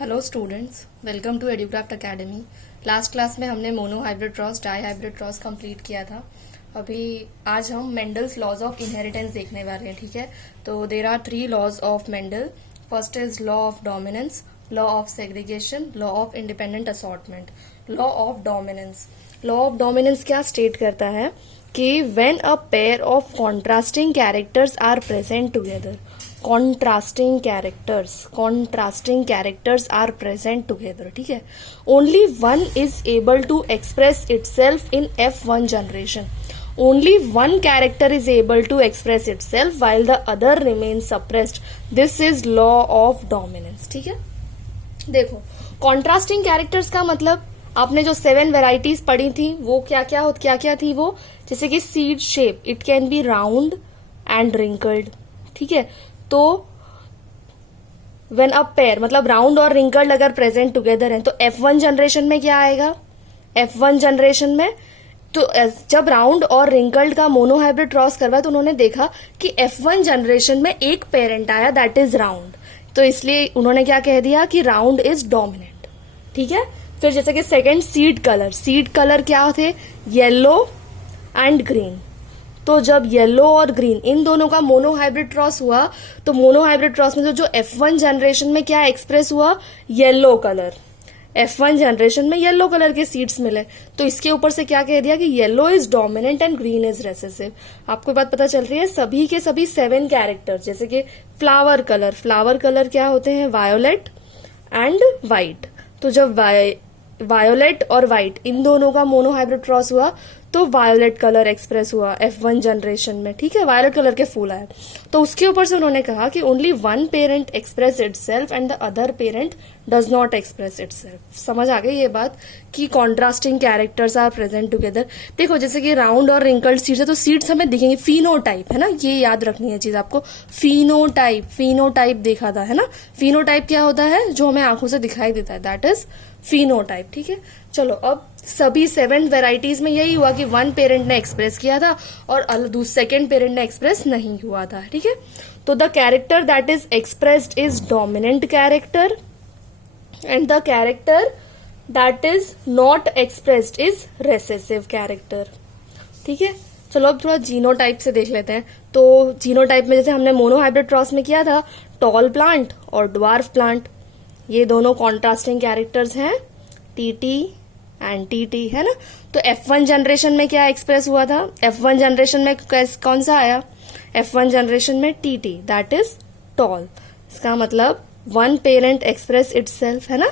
Hello students, welcome to Educraft academy. Last class में हमने mono hybrid cross, di hybrid cross complete किया था। अभी आज हम मेंडल्स लॉज ऑफ इनहेरिटेंस देखने वाले हैं। ठीक है, तो there are 3 laws of Mendel. First is law of dominance, law of segregation, law of independent assortment. Law of dominance, law of dominance क्या स्टेट करता है कि when a pair of contrasting characters are present together, contrasting characters are present together, ठीक है, only one is able to express itself in F1 generation. Only one character is able to express itself while the other remains suppressed. This is law of dominance. ठीक है, देखो contrasting characters का मतलब आपने जो 7 varieties पढ़ी थी वो क्या क्या थी वो, जैसे कि seed shape, it can be round and wrinkled. ठीक है, तो व्हेन अ पेयर मतलब राउंड और रिंकल्ड अगर प्रेजेंट टुगेदर है तो F1 जनरेशन में क्या आएगा, F1 जनरेशन में तो जब राउंड और रिंकल्ड का मोनोहाइब्रिड क्रॉस करवाया तो उन्होंने देखा कि F1 जनरेशन में एक पेरेंट आया दैट इज राउंड, तो इसलिए उन्होंने क्या कह दिया कि राउंड इज डोमिनेंट। ठीक है, फिर जैसे कि सेकंड सीड कलर क्या थे, येलो एंड ग्रीन। तो जब येलो और ग्रीन इन दोनों का मोनोहाइब्रिड क्रॉस हुआ तो मोनोहाइब्रिड क्रॉस में जो F1 जनरेशन में क्या एक्सप्रेस हुआ, येलो कलर। F1 जनरेशन में येलो कलर के सीड्स मिले तो इसके ऊपर से क्या कह दिया कि yellow is dominant and green is recessive. आपको बात पता चल रही है, सभी के सभी 7 कैरेक्टर, जैसे कि फ्लावर कलर क्या होते हैं, वायोलेट एंड व्हाइट। तो जब वायोलेट और व्हाइट इन दोनों का मोनोहाइब्रिड क्रॉस हुआ तो वायोलेट कलर एक्सप्रेस हुआ F1 जनरेशन में। ठीक है, वायोलेट कलर के फूल आए तो उसके ऊपर से उन्होंने कहा कि only one parent express itself and the other parent does not express itself. समझ आ गई ये बात कि contrasting characters are present together. देखो जैसे कि राउंड और रिंकल्ड सीड्स है तो सीड्स हमें दिखेंगे, फिनोटाइप है ना, ये याद रखनी है चीज आपको। फिनोटाइप देखा था है ना, फिनोटाइप क्या होता है, जो हमें आंखों से दिखाई देता है, दैट इज फिनोटाइप। ठीक है, चलो अब सभी 7 वेराइटीज में यही हुआ कि वन पेरेंट ने एक्सप्रेस किया था और सेकेंड पेरेंट ने एक्सप्रेस नहीं हुआ था। ठीक है, तो the character that is expressed is dominant character and the character that is not expressed is recessive character. ठीक है, चलो अब थोड़ा जीनोटाइप से देख लेते हैं। तो जीनोटाइप में जैसे हमने मोनोहाइब्रिड क्रॉस में किया था, टॉल प्लांट और ड्वार्फ प्लांट, ये दोनों कॉन्ट्रास्टिंग कैरेक्टर्स हैं, टीटी एंड टीटी, है ना। तो F1 जनरेशन में क्या एक्सप्रेस हुआ था, F1 जनरेशन में कौन सा आया, F1 जनरेशन में टीटी, दैट इज टॉल। इसका मतलब वन पेरेंट एक्सप्रेस इटसेल्फ, है ना,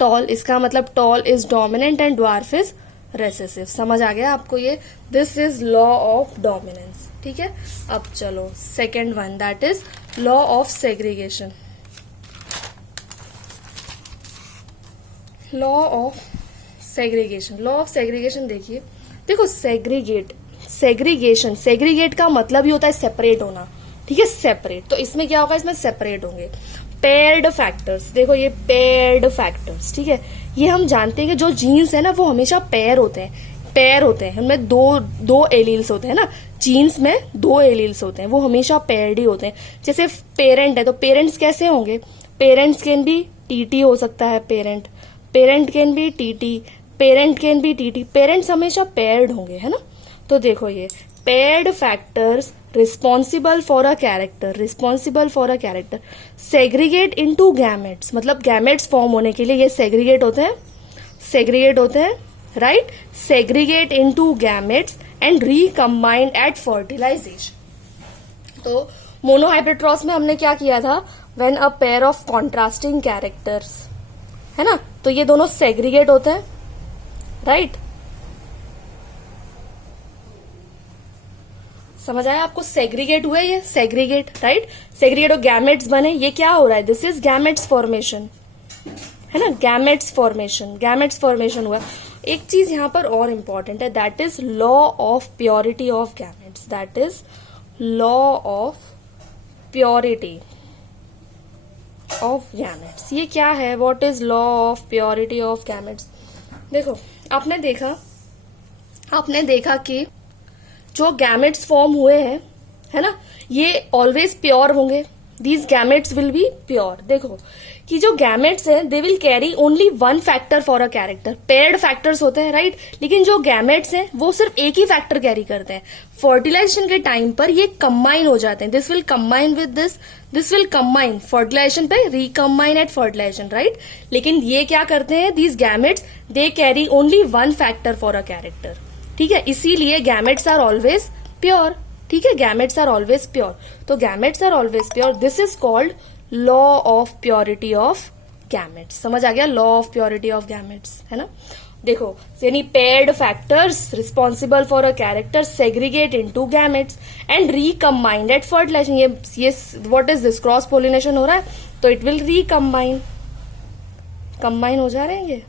टॉल। इसका मतलब tall is dominant and dwarf is recessive. समझ आ गया आपको ये, this is law of dominance. ठीक है, अब चलो second one that is law of segregation. Law of segregation देखिए, देखो सेग्रीगेट का मतलब ही होता है सेपरेट होना। ठीक है, सेपरेट, तो इसमें क्या होगा, इसमें सेपरेट होंगे पेयर्ड फैक्टर्स। देखो ये पेयर्ड फैक्टर्स, ठीक है, ये हम जानते हैं कि जो जीन्स है ना वो हमेशा पेयर होते हैं, उनमें दो एलील्स होते हैं ना, जीन्स में 2 एलील्स होते हैं, वो हमेशा पेयर्ड ही होते हैं। जैसे पेरेंट है तो पेरेंट्स कैसे होंगे, पेरेंट्स कैन बी टीटी हो सकता है, parent can be TT, parents हमेशा पेयर्ड होंगे, है ना। तो देखो ये paired factors responsible for a character segregate into gametes, मतलब गैमेट्स फॉर्म होने के लिए ये सेग्रीगेट होते हैं, right, segregate into gametes and recombined at fertilisation. तो मोनोहाइब्रिड क्रॉस में हमने क्या किया था, when a pair of contrasting characters, है ना, तो ये दोनों सेग्रीगेट होते हैं, राइट। समझ आया आपको, सेग्रीगेट हुए, ये सेग्रीगेट, राइट, सेग्रीगेट और गैमेट्स बने, ये क्या हो रहा है, दिस इज गैमेट्स फॉर्मेशन, है ना, गैमेट्स फॉर्मेशन हुआ। एक चीज यहां पर और इंपॉर्टेंट है, that is law of purity of gametes, that is law of purity of gametes. ये क्या है, what is law of purity of gametes. देखो आपने देखा कि जो गैमेट्स फॉर्म हुए हैं, है ना, ये ऑलवेज प्योर होंगे, these gametes will be pure. देखो कि जो gametes है they will carry only one factor for a character. Paired factors होते हैं राइट, लेकिन जो gametes हैं वो सिर्फ एक ही फैक्टर कैरी करते हैं. फर्टिलाइजेशन के टाइम पर ये कंबाइन हो जाते हैं. This will combine with this will combine fertilisation पे रिकम्बाइन एट फर्टिलाइजेशन राइट. लेकिन ये क्या करते हैं, these gametes they carry only one factor for a character. ठीक है, इसीलिए गैमेट्स आर ऑलवेज प्योर. ठीक है, गैमेट्स आर ऑलवेज प्योर. तो gametes are always pure. This is called law of purity of gametes. समझ आ गया, law of purity of gametes है ना. देखो यानी paired factors responsible for a character segregate into gametes and recombined at fertilization. ये what is this, cross pollination हो रहा है तो इट विल रिकम्बाइन. कंबाइन हो जा रहे हैं ये.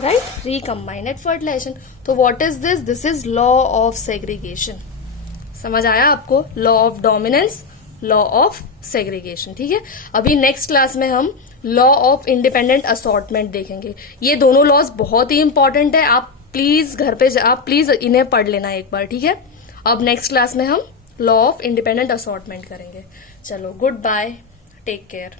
Right, recombine at fertilisation. तो what is this, this is law of segregation. समझ आया आपको, law of dominance, law of segregation. ठीक है, अभी नेक्स्ट क्लास में हम लॉ ऑफ इंडिपेंडेंट असॉर्टमेंट देखेंगे. ये दोनों लॉज बहुत ही इंपॉर्टेंट है. आप प्लीज घर पे आप प्लीज इन्हें पढ़ लेना एक बार. ठीक है, अब नेक्स्ट क्लास में हम लॉ ऑफ इंडिपेंडेंट असॉर्टमेंट करेंगे. चलो, गुड बाय, टेक केयर.